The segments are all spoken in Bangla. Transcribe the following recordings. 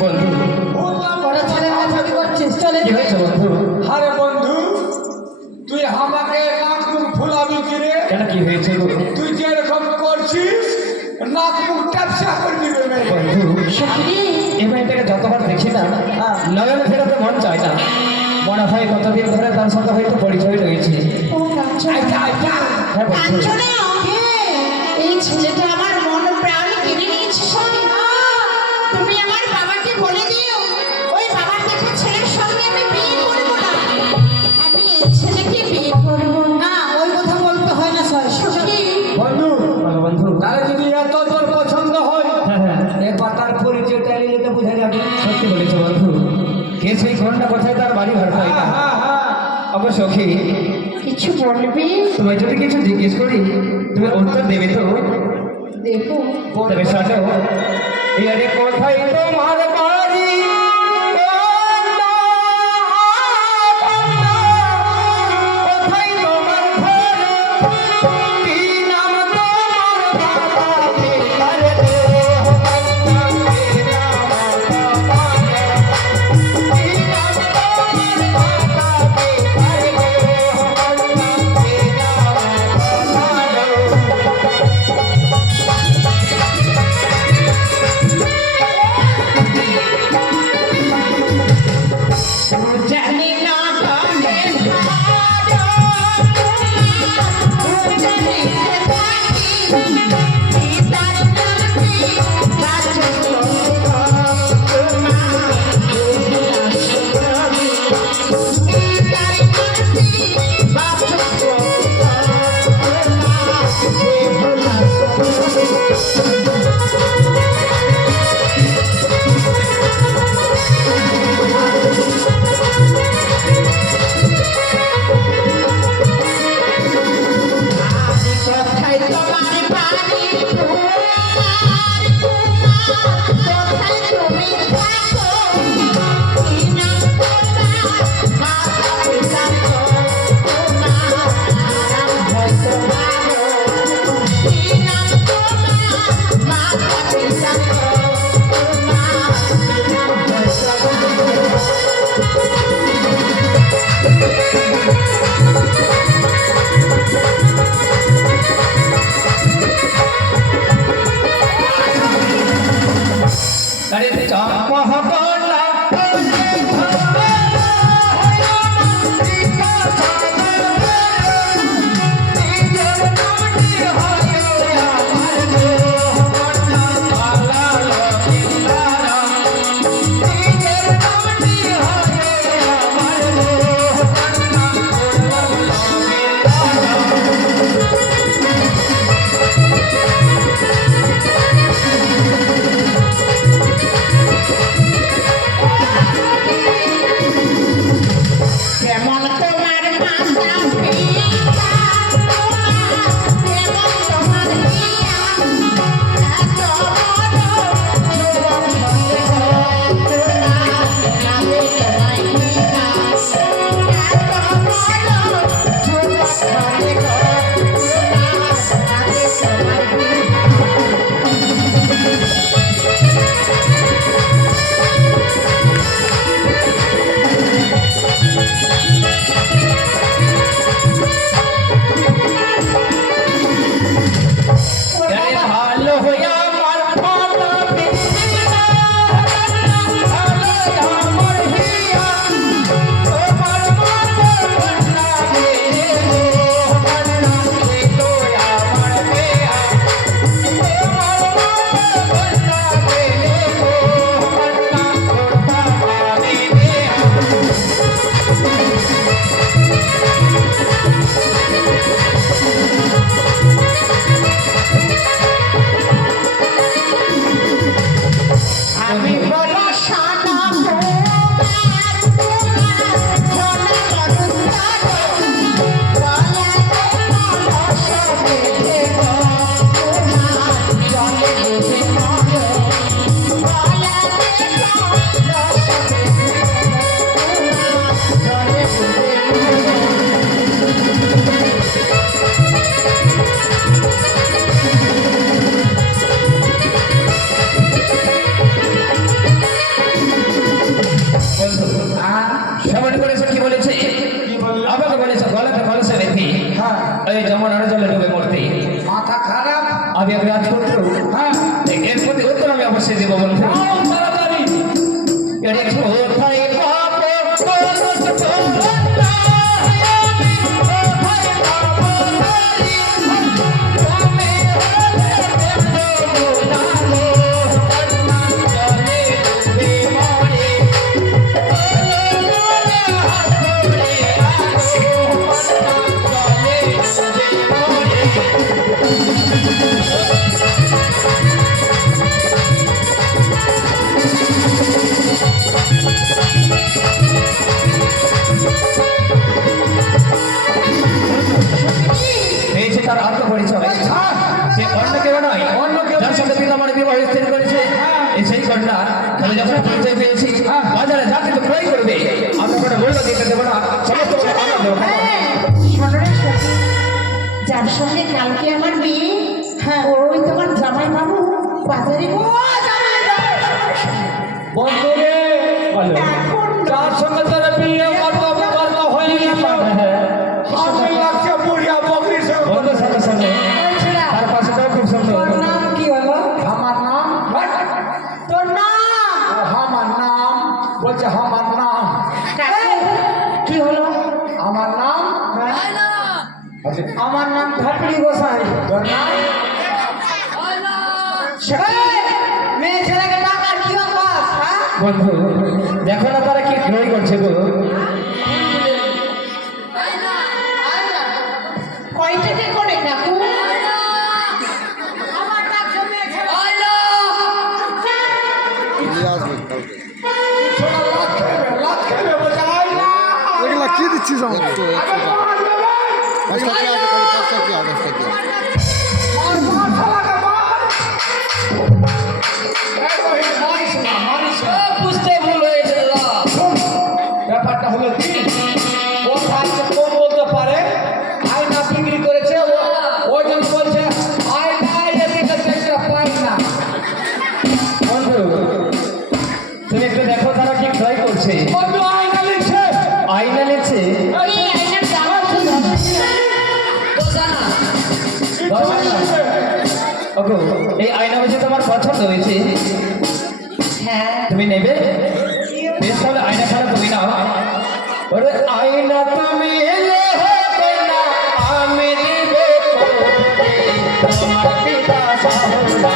বন্ধু বড় ছেলের কাছে কি করছিস? চলে কি হয়েছে বন্ধু? আরে বন্ধু, তুই আমাকে নাক মুখ ফুলাবি কি রে? কেন কি হয়েছে গো? তুই যেরকম করছিস নাক মুখ ট্যাপসা করে দিবে মেয়ে। বন্ধু সত্যি এই মেয়েটাকে যতবার দেখি না নয়নে ফেরাতে মন চায় না। মনে হয় কতদিন ধরে তার সাথে হয়তো পরিচয় রয়েছে। ও কাঞ্চনা। আচ্ছা আচ্ছা, হ্যাঁ বন্ধু। কাঞ্চনা, কে? এই ছেলেটা আমার মন প্রাণ কেড়ে নিয়েছে স্বামী। তুমি আমার বাবাকে বলে দিও ওই বাবার দেখা ছেলের সঙ্গে আমি বিয়ে করব না। আমি এই ছেলেকে বিয়ে করব না, ওই কথা বলতে হয় না সয়। সখী, বন্ধু বলো বন্ধু। তাহলে যদি এত তোর পছন্দ হয় হ্যাঁ হ্যাঁ একবার তার পরিচয়টা নিলে তো বোঝা যাবে। সত্যি বলেছো বন্ধু। কে সেই ঘন্টা কোথায় তার বাড়ি ঘর হয় না? হ্যাঁ হ্যাঁ, অবশ্য সখী, কিছু বলবি? তোমায় যদি কিছু জিজ্ঞেস করি তুমি উত্তর দেবে তো? দেবো। তবে সাজো এরে কোথায় তোমার বাড়ি? কোথায় তোমার ঘর? কি নাম তোমার বাবা? আরে দেহ বাবা, কি নাম তোমার? কি নাম তোমার বাবা? আরে দেহ বাবা, কি নাম তোমার? জানি না কানে ভালো জানি থাকি পিতার নামে বাঁচো তোমা পিতার নামে বাঁচো কোথায় তোমার বাড়ি? কোথায় তুমি থাকো? কি নাম তোমার? মাতা পিতা তোমার নাম হয়তো ভালো। কি নাম তোমার? মাতা পিতা তোমার নাম হয়তো ভালো। আরে চাপহবলা বসে দেবো বন্ধু যাও তাড়াতাড়ি। এরে কোথায় পাবো পরশ তোরা? কোথায় পাবো নারী? তুমি হলে দেবগুণালো, কন্যা চলে বিমরে। ওরে হাত ধরে আলো, কন্যা চলে বিমরে। পেয়েছে তার আত্মপরিচয় সে অন্য কেউ নয় যার সঙ্গে পিতা আমার বিবাহ স্থির করেছে এই সেই কন্যা তাহলে যখন পরিচয় পেয়েছি বাজারে যা কিন্তু ক্রয় করবে আমরা কোনো মূল্য দিতে দেবো না সমস্ত কিছু আমরা দেবো শোনো রে সখী, যার সঙ্গে কালকে আমার বিয়ে, হ্যাঁ ওই তোমার জামাই বাবু বাজারে ও জামাই বাবু বন্ধু রে, এখন যার সঙ্গে তোর বিয়ে কর্তব্য হয়ে গেল, আমি লাগছে বুড়িয়া বকরির সঙ্গে। বন্ধুর সাথে সঙ্গে ছেড়া, তার পাশেটাও খুব সুন্দর তোর নাম কি হলো? আমার নাম তোর নাম আমার নাম বলছে আমার নাম এই, কি হলো? আমার নাম আমার নাম ধাপড়ি গোসাই। তোর নাম এই, মেয়ে ছেলেকে ডাক আর কি বাস, হ্যাঁ? বন্ধু দেখো না তারা কি ক্রয় করছে গো কয় টাকা করে কাকু? আমার ডাক জমিয়ে ছেলে। ছোড়া লাখ খেবে বলছে আই না এগুলা কি দিচ্ছিস আমাকে তো আগে মার দেবে। পাঁচটা কি আছে খালি পাঁচটা কি আদর্শটা কি মার মার শালাকে মার। এই রহিম, মারিস না, মারিস না। বুঝতে ভুল হয়েছে দাদা শোন, ব্যাপারটা হলো কি ও থাকতে কম বলতে পারে আয়না বিক্রি করেছে ওই জন্য বলছে আয়না এদিকে চেষ্টা পাই না। বন্ধু তুমি একটু দেখো তারা কি ক্রয় করছে বন্ধু আয়না লিখছে আয়না নিচ্ছে এই আয়নার দাম কত? ওগো এই আয়না হচ্ছে তোমার পছন্দ হয়েছে হ্যাঁ তুমি নেবে বেশ তাহলে আয়না ছাড়া তুমি নাও ওরে আয়না তুমি এলে হবে না আমি দিবে তোমার পিতা সাহুরা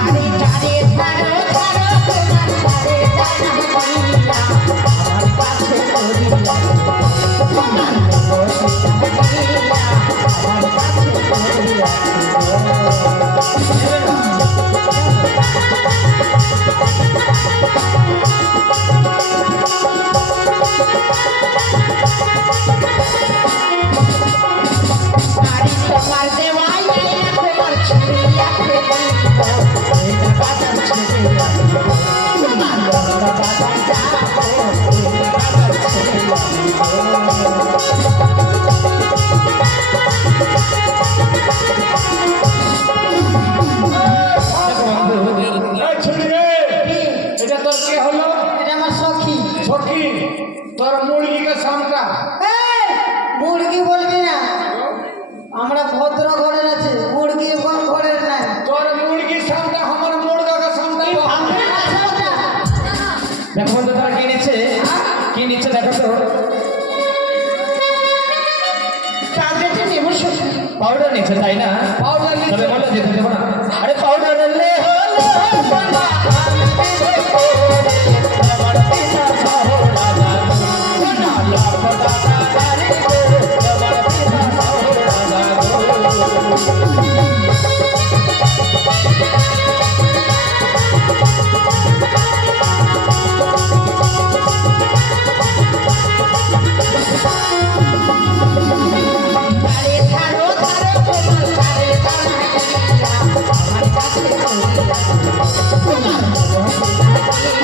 আরে চারে ধারো ধারো তোমার চারে জানা করিয়া আমার কাছে করিয়া তোমার বসে করিয়া আমার কাছে করিয়া আরে তোমার দেওয়াই আইনা তোমার ছুরিয়া ফেলিয়া এটা বাজার ছুরিয়া তোমার লঙ্কা বাজার যাবো এটা বাজার ছুরিয়া এই ছুরি রে, এটা তোর কে হলো এটা আমার সখী। সখী তোর মুরগিকে সামটা এই, মুরগি বলবি না, আমরা ভদ্র ঘরের আছে, মুরগি ঘরের নাই। তোর মুরগির সামটা আমার মুরগাকে সামটা দেখো বন্ধু তারা কি নিচ্ছে দেখো তো তাদেরকে নেব সখী পাউডার নিচ্ছে তাই না পাউডার তবে বলো যেতে দেবো না আরে পাউডার নিলে হলো না, আমি দেবো করে, তোমার পিতা সাহুরা না লাখ টাকা গাড়ি গো, তোমার পিতা আরে ধারো ধারো তোমার চারে জানা করিয়া আমার কাছে করিয়া তোমার বসে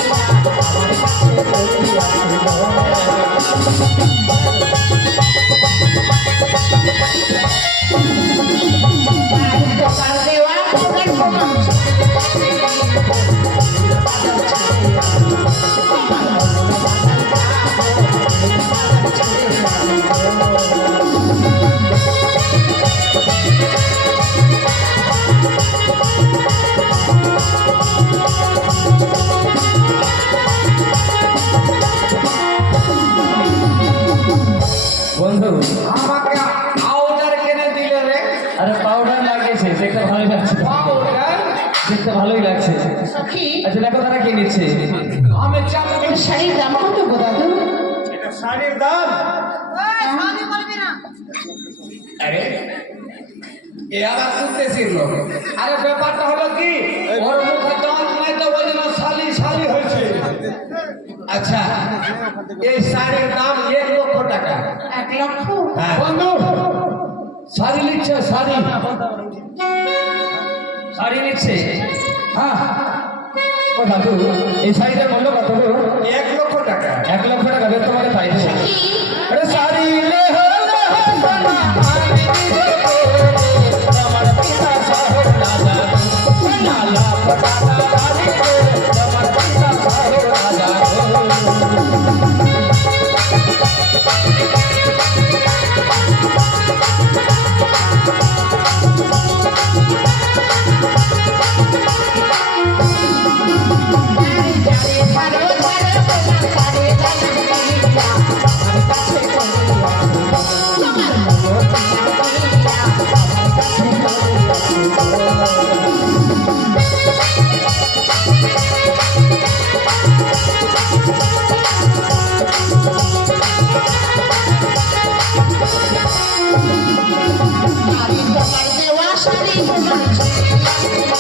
দামে চাপ এই শাড়ির দাম কত গো দাদু? এটা শাড়ির দাম ওই, শালি বলবি না। আরে এ আবার উঠতেছিল আরে ব্যাপারটা হলো কি ওর মুখে দাঁত নাই তো ওই জন্য শালি শালি হয়েছে আচ্ছা এই শাড়ির দাম 1 লক্ষ টাকা 1 লক্ষ? হ্যাঁ বন্ধু শাড়ি নিচ্ছে শাড়ি শাড়ি নিচ্ছে হ্যাঁ ও দাদু এই শাড়িটার মূল্য কত গো? 1 লক্ষ টাকা 1 লক্ষ টাকা বের তোমাকে তাই দেবো কি? अरे सारी ले हो सना आने दीजिए कमर पिता साहो राजा नाला पटाना रानी को कमर पिता साहो राजा আরে যারে ধারো ধারো তোমার কারে জানা করিয়া আমার কাছে করিয়া তোমার মনো তোমার করিয়া আমার কাছে করিয়া নারী তোমার দেওয়া শাড়ি তোমার